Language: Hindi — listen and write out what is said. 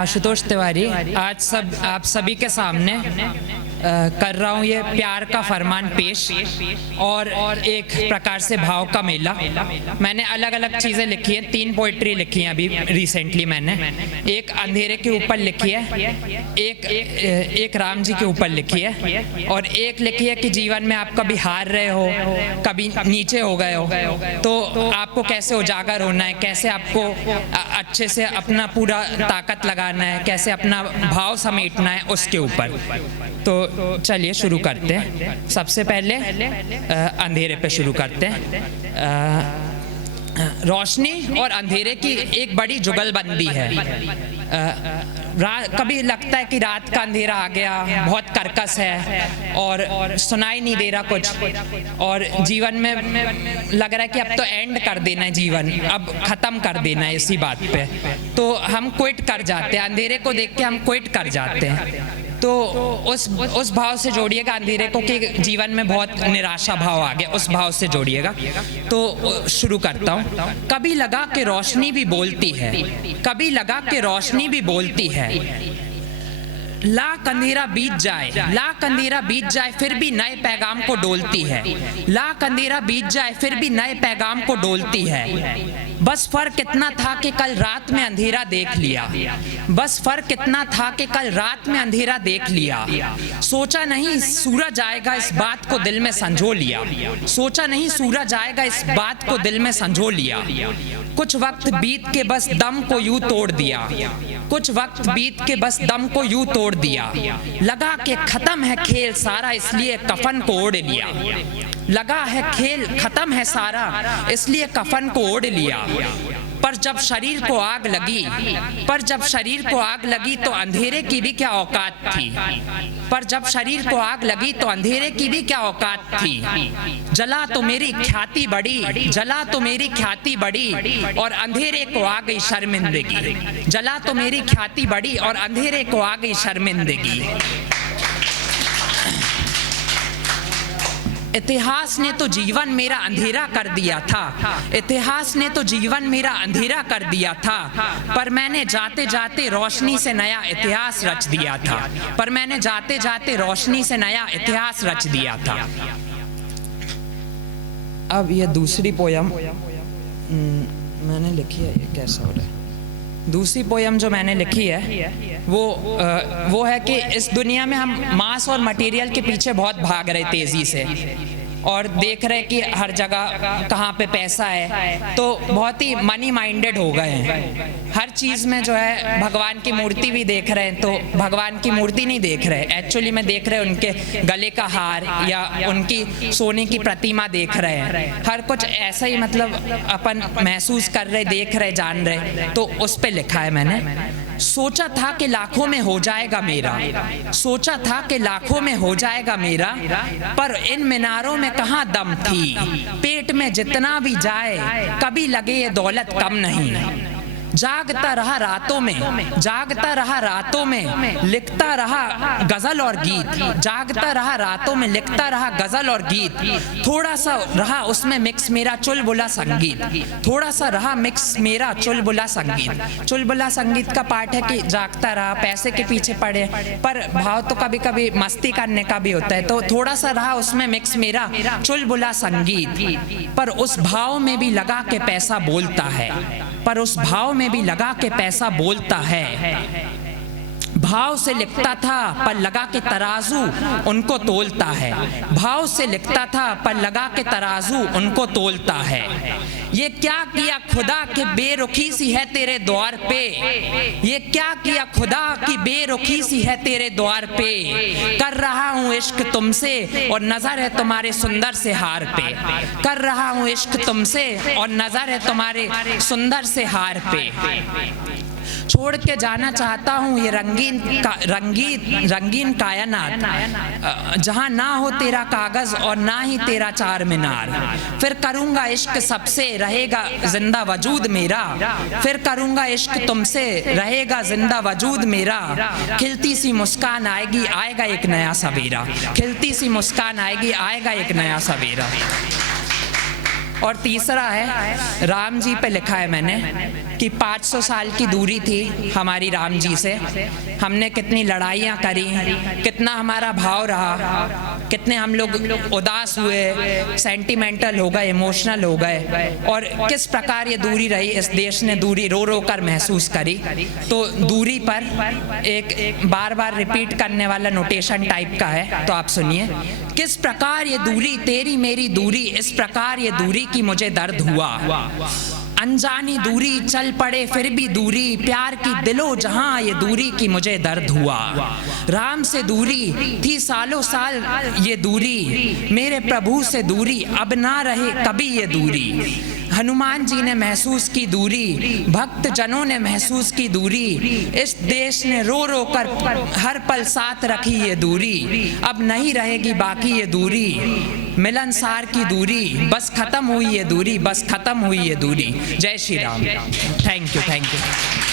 आशुतोष तिवारी आज आप सभी के सामने कर रहा हूँ ये प्यार का फरमान पेश और एक प्रकार से भाव का मेला। मैंने अलग अलग चीज़ें लिखी हैं, 3 पोइट्री लिखी हैं अभी रिसेंटली मैंने। एक अंधेरे के ऊपर लिखी है, एक राम जी के ऊपर लिखी है और एक लिखी है कि जीवन में आप कभी हार रहे हो, कभी नीचे हो गए हो तो आपको कैसे उजागर होना है, कैसे आपको अच्छे से अपना पूरा ताकत लगाना है, कैसे अपना भाव समेटना है, उसके ऊपर। तो चलिए शुरू करते हैं। सबसे पहले अंधेरे पे शुरू करते हैं। रोशनी और अंधेरे की एक बड़ी जुगलबंदी है। कभी लगता है कि रात का अंधेरा आ गया, बहुत कर्कश है और सुनाई नहीं दे रहा कुछ, और जीवन में लग रहा है कि अब तो एंड कर देना है, जीवन अब ख़त्म कर देना है इसी बात पे, तो हम क्विट कर जाते हैं। अंधेरे को देख के हम क्विट कर जाते हैं। तो उस भाव से जोड़िएगा अंधेरे को कि जीवन में बहुत निराशा भाव आ गया, उस भाव से जोड़िएगा। तो शुरू करता हूँ। कभी लगा कि रोशनी भी बोलती है, कभी लगा कि रोशनी भी बोलती है, लाख अंधेरा बीत जाए, लाख अंधेरा बीत जाए फिर भी नए पैगाम को डोलती है, लाख अंधेरा बीत जाए फिर भी नए पैगाम को डोलती है। बस फर्क इतना था कि कल रात में अंधेरा देख लिया, बस फर्क इतना था कि कल रात में अंधेरा देख लिया। सोचा नहीं सूरज आएगा, इस बात को दिल में संजो लिया, सोचा नहीं सूरज आएगा, इस बात को दिल में संजो लिया। कुछ वक्त बीत के बस दम को यूं तोड़ दिया, कुछ वक्त बीत के बस दम को यूं तोड़ दिया। लगा कि खत्म है खेल सारा, इसलिए कफन को ओढ़ लिया, लगा है खेल खत्म है सारा, इसलिए कफन को ओढ़ लिया। पर जब शरीर को आग लगी, पर जब शरीर को आग लगी तो अंधेरे की भी क्या औकात थी, पर जब शरीर को आग लगी तो अंधेरे की भी क्या औकात थी। जला तो मेरी ख्याति बड़ी, जला तो मेरी ख्याति बड़ी और अंधेरे को आ गई शर्मिंदगी, जला तो मेरी ख्याति बड़ी और अंधेरे को आ गई शर्मिंदगी। इतिहास ने तो जीवन मेरा अंधेरा कर दिया था, इतिहास ने तो जीवन मेरा अंधेरा कर दिया था, पर मैंने जाते जाते रोशनी से नया इतिहास रच दिया था, पर मैंने जाते जाते रोशनी से नया इतिहास रच दिया था। अब ये दूसरी पोयम मैंने लिखी है, ये कैसा हो रहा है। दूसरी पोयम जो मैंने लिखी है वो है कि इस दुनिया में हम मास और मटेरियल के पीछे बहुत भाग रहे तेज़ी से और देख रहे कि हर जगह कहाँ पे पैसा है, तो बहुत ही मनी माइंडेड हो गए हैं। हर चीज़ में जो है भगवान की मूर्ति भी देख रहे हैं, तो भगवान की मूर्ति नहीं देख रहे, एक्चुअली में देख रहे उनके गले का हार या उनकी सोने की प्रतिमा देख रहे हैं। हर कुछ ऐसा ही मतलब अपन महसूस कर रहे, देख रहे, जान रहे। तो उस पर लिखा है मैंने, सोचा था कि लाखों में हो जाएगा मेरा, सोचा था कि लाखों में हो जाएगा मेरा, पर इन मीनारों में कहाँ दम थी। पेट में जितना भी जाए कभी लगे ये दौलत कम नहीं। जागता रहा रातों में, जागता रहा रातों में, लिखता रहा गजल और गीत, जागता रहा रातों में, लिखता रहा गजल और गीत। थोड़ा सा रहा उसमें मिक्स मेरा चुलबुला संगीत, थोड़ा सा रहा मिक्स मेरा चुलबुला संगीत। चुलबुला संगीत का पार्ट है कि जागता रहा, पैसे के पीछे पड़े, पर भाव तो कभी कभी मस्ती करने का भी होता है, तो थोड़ा सा रहा उसमें मिक्स मेरा चुलबुला संगीत। पर उस भाव में भी लगा के पैसा बोलता है, पर उस भाव में भी लगा के पैसा बोलता है। भाव से लिखता था पर लगा के तराजू उनको तोलता है, भाव से लिखता था पर लगा के तराजू उनको तोलता है। ये क्या किया खुदा कि बेरुखी सी है तेरे द्वार पे, ये क्या किया खुदा की बेरुखी सी है तेरे द्वार पे। कर रहा हूँ इश्क तुमसे और नजर है तुम्हारे सुंदर से हार पे, कर रहा हूँ इश्क तुमसे और नजर है तुम्हारे सुंदर से हार पे। छोड़ के जाना चाहता हूँ ये रंगीन कायनात, जहाँ ना हो तेरा कागज और ना ही तेरा चार मीनार। फिर करूँगा इश्क सबसे रहेगा जिंदा वजूद मेरा, फिर करूँगा इश्क तुमसे रहेगा जिंदा वजूद मेरा। खिलती सी मुस्कान आएगी आएगा एक नया सवेरा, खिलती सी मुस्कान आएगी आएगा एक नया सवेरा। और तीसरा है राम जी पे लिखा है मैंने कि 500 साल की दूरी थी हमारी राम जी से, हमने कितनी लड़ाइयाँ करी, कितना हमारा भाव रहा, कितने हम लोग उदास हुए, सेंटिमेंटल हो गए, इमोशनल हो गए, और किस प्रकार ये दूरी रही, इस देश ने दूरी रो रो कर महसूस करी। तो दूरी पर एक बार बार रिपीट करने वाला नोटेशन टाइप का है, तो आप सुनिए। किस प्रकार ये दूरी तेरी मेरी दूरी, इस प्रकार ये दूरी की मुझे दर्द हुआ, अनजानी दूरी चल पड़े फिर भी दूरी, प्यार की दिलो जहां ये दूरी की मुझे दर्द हुआ। राम से दूरी थी सालों साल ये दूरी, मेरे प्रभु से दूरी अब ना रहे कभी ये दूरी। हनुमान जी ने महसूस की दूरी, भक्त जनों ने महसूस की दूरी, इस देश ने रो रो कर हर पल साथ रखी ये दूरी, अब नहीं रहेगी बाकी ये दूरी। मिलनसार की दूरी बस खत्म हुई ये दूरी, बस खत्म हुई ये दूरी। जय Shri Ram. Thank you, thank you.